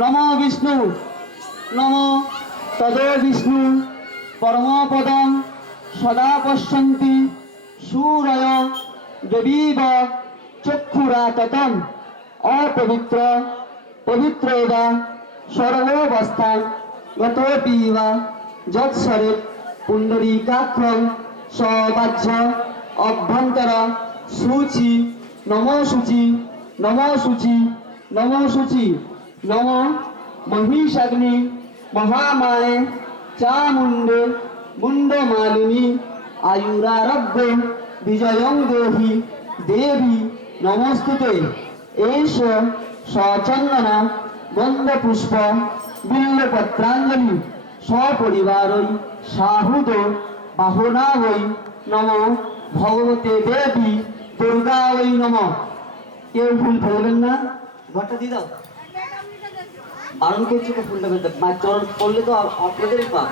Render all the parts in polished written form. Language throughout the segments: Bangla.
নমো বিষ্ণু নমো তদো বিষ্ণু পরমপদম সদা পশ্যন্তি সূরয় দেবীব চক্ষুরাততম অপবিত্র পবিত্রেবা সর্ববস্থান গতোপীবা যৎসরে পুণ্ডরীকাক্ষং সবাহ্য অভ্যন্তর শুচি নমো শুচি নমো শুচি নমো শুচি নমো মহিষাগ্নি মহামায়ে চামুণ্ডে মুণ্ডমালিনী আয়ুরারোগ্যে বিজয়ং দেহি দেবী নমস্তুতে এষ সচন্দন গন্ধপুষ্প বিল্লপত্রাঞ্জলি সপরিবারৈ সাহুদ বাহনাবৈ নম ভগবতে দেবী দুর্গাবৈ নম। কেউ ফুল ফেলবেন না, ঘরটা দিয়ে দাও। বারণ করছি তো ফুলটা ফেলতে, মায়ের চরণ পড়লে তো আপনাদেরই পাপ।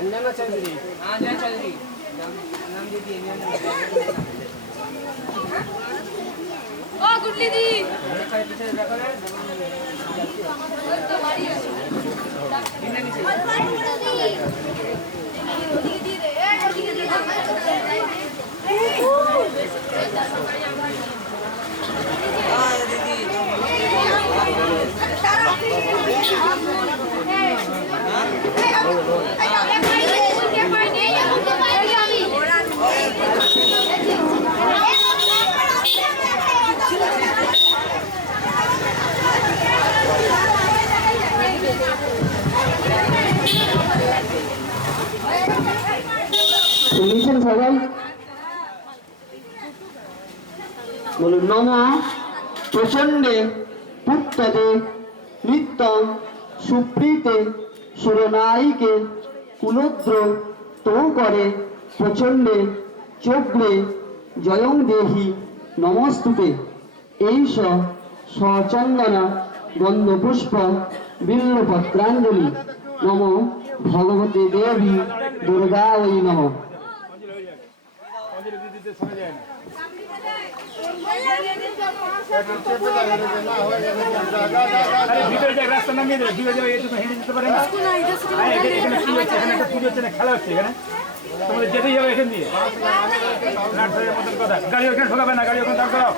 अंजना चौधरी, हाँ जय चौधरी, नाम दीजिए। ओ गुडली दी। শুনেছেন সবাই? বলুন নম প্রচণ্ডে পুত্ততে নিত্যং সুপ্রীতে সুরনায়িকে কুলদ্র তো করে প্রচণ্ডে চোগ্রে জয়ং দেহি নমস্তুতে এইস সচন্দন গন্ধপুষ্প বিল্লপত্রাঞ্জলি নম ভগবতে দেবী দুর্গাবৈ নম। রাস্তা নামিয়ে দেবে, হেঁটে যেতে পারে না। পুজো হচ্ছে না, খেলা হচ্ছে এখানে, তোমাদের যেতেই হবে এখান দিয়ে। মতন কথা, গাড়ি ওখানে ঢোকাবে না, গাড়ি ওখানে দাঁড় করাও।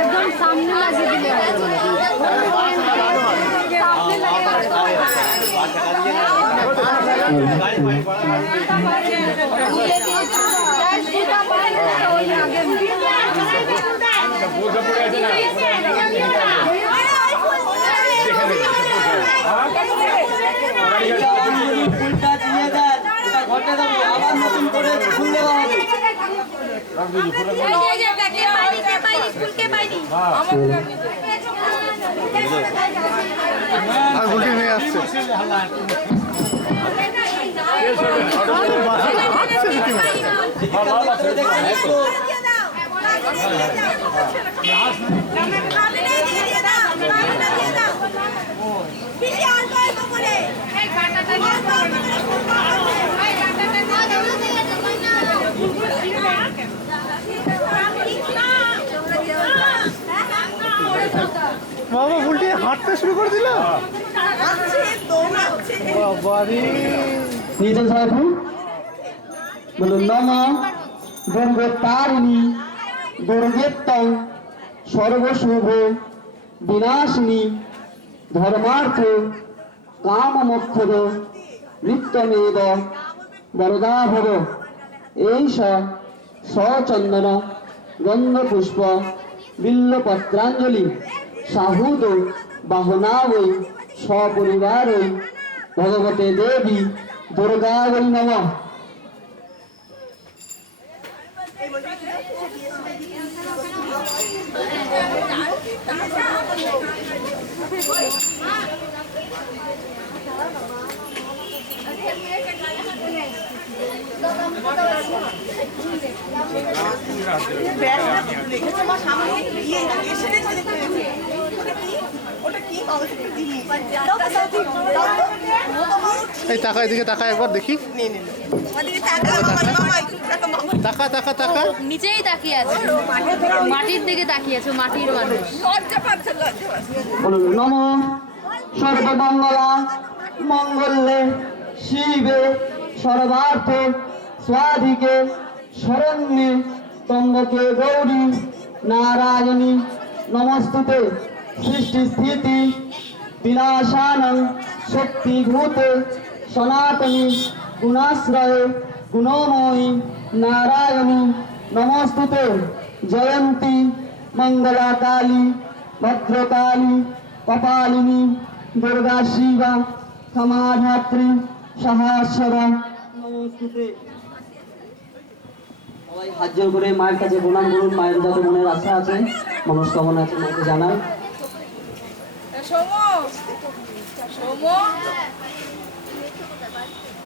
একদম সামনে লাগিয়ে দিলে ফুলটা দিয়ে দেন, ঘরটা দেবো, আবার নতুন করে ফুল দেওয়া হবে। গুটি নিয়ে আসছে বাবা উল্টে হাঁটতে শুরু করে দিল। নিজন সাহেব বলুন নম দুর্গতারিণী দুর্গেত্তং সর্বশুভ বিনাশিনী ধর্মার্থ কামমোক্ষদ নিত্যমেব বরদাভব এইষ সচন্দন গন্ধপুষ্প বিল্লপত্রাঞ্জলি সাহুদ বাহনাবৈ সপরিবারৈ ভগবতে দেবী দুর্গা বৈ নমঃ। এই টাকা এদিকে টাকা একবার দেখি। টাকা টাকা টাকা নিচেই তাকিয়ে আছে, মাটির দিকে তাকিয়ে আছে, মাটির মানুষ। বলুন নম সর্বমঙ্গলা মঙ্গলে শিবে সর্বার্থ স্বাধিকে শরণ্যে ত্র্যম্বকে গৌরী নারায়ণী নমস্তুতে। সৃষ্টি স্থিতি বিনাশানং শক্তিভূতে সনাতনী গুণাশ্রয়ে গুণময়ী নারায়ণী নমস্তুতে। জয়ন্তী মঙ্গলা কালী ভদ্রকালী কপালিনী দুর্গা শিবা ক্ষমাধাত্রী সহাস্বরা নমস্তুতে। সবাই হাত জোর করে মায়ের কাছে প্রণাম করুন। মায়ের যত মনের আশা আছে মনস্কামনা আছে মাকে জানান। সোমো সোমো